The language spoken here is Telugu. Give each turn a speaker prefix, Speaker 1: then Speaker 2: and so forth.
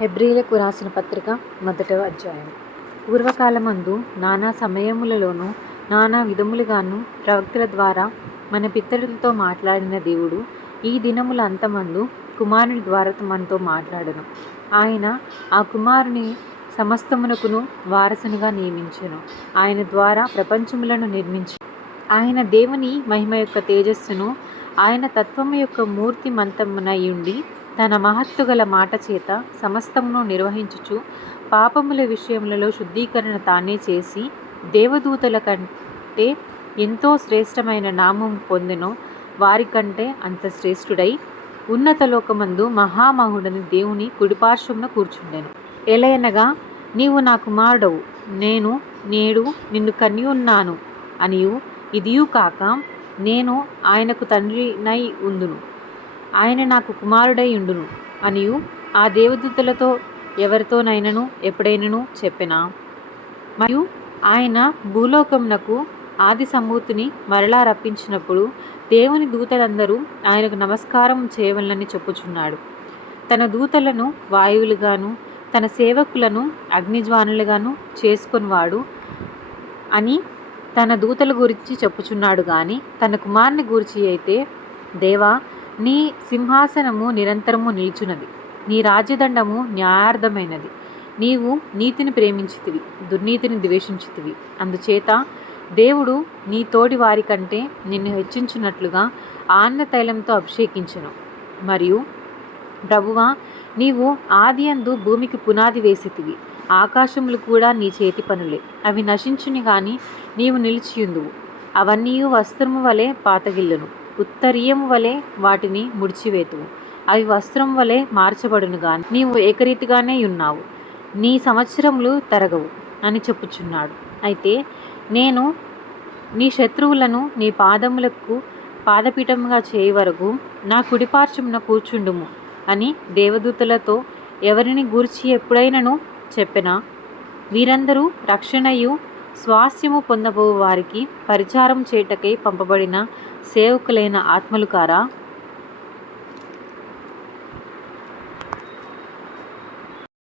Speaker 1: హెబ్రీలకు రాసిన పత్రిక మొదటవ అధ్యాయం. పూర్వకాలమందు నానా సమయములలోనూ నానా విధములుగాను ప్రవక్తల ద్వారా మన పితరులతో మాట్లాడిన దేవుడు ఈ దినముల అంతమందు కుమారుని ద్వారా మనతో మాట్లాడను. ఆయన ఆ కుమారుని సమస్తమునకును వారసునిగా నియమించెను. ఆయన ద్వారా ప్రపంచములను నిర్మించి ఆయన దేవుని మహిమ యొక్క తేజస్సును ఆయన తత్వము యొక్క మూర్తి మంతమునయుండి తన మహత్తుగల మాట చేత సమస్తమును నిర్వహించుచు పాపముల విషయములలో శుద్ధీకరణ తానే చేసి దేవదూతల కంటే ఎంతో శ్రేష్టమైన నామం పొందెను. వారికంటే అంత శ్రేష్ఠుడై ఉన్నత లోకమందు మహామహుడని దేవుని కుడిపార్శ్వమున కూర్చుండెను. ఎలయనగా నీవు నా కుమారుడవు. నేను నేడు నిన్ను కని ఉన్నాను అనియు ఇదియు కాక నేను ఆయనకు తండ్రినై ఉందును. ఆయన నాకు కుమారుడై ఉండును అనియు ఆ దేవదూతలతో ఎవరితోనైనను ఎప్పుడైనను చెప్పినా? మరియు ఆయన భూలోకమునకు ఆది సంభూతిని మరలా రప్పించినప్పుడు దేవుని దూతలందరూ ఆయనకు నమస్కారం చేయవలనని చెప్పుచున్నాడు. తన దూతలను వాయువులుగాను తన సేవకులను అగ్నిజ్వానులుగాను చేసుకునివాడు అని తన దూతల గురించి చెప్పుచున్నాడు కానీ తన కుమారుని గురించి అయితే దేవా నీ సింహాసనము నిరంతరము నిలుచున్నది. నీ రాజ్యదండము న్యాయార్థమైనది. నీవు నీతిని ప్రేమించితివి దుర్నీతిని ద్వేషించితివి. అందుచేత దేవుడు నీ తోడి వారి కంటే నిన్ను హెచ్చించున్నట్లుగా ఆన్న తైలంతో అభిషేకించను. మరియు ప్రభువా నీవు ఆది అందు భూమికి పునాది వేసితివి. ఆకాశములు కూడా నీ చేతి పనులే. అవి నశించుని గాని నీవు నిలిచియుందువు. అవన్నీ వస్త్రము వలె పాతగిల్లును. ఉత్తరీయం వలె వాటిని ముడిచివేతువు అవి వస్త్రం వలె మార్చబడును గాని నీవు ఏకరీతిగానే ఉన్నావు. నీ సంవత్సరములు తరగవు అని చెప్పుచున్నాడు. అయితే నేను నీ శత్రువులను నీ పాదములకు పాదపీఠముగా చేయి వరకు నా కుడిపార్చమున కూర్చుండుము అని దేవదూతలతో ఎవరిని గూర్చి ఎప్పుడైనను చెప్పినా వీరందరూ రక్షణయు స్వాస్థ్యము పొందబో వారికి పరిచారం చేటకై పంపబడిన సేవకులైన ఆత్మలు కారా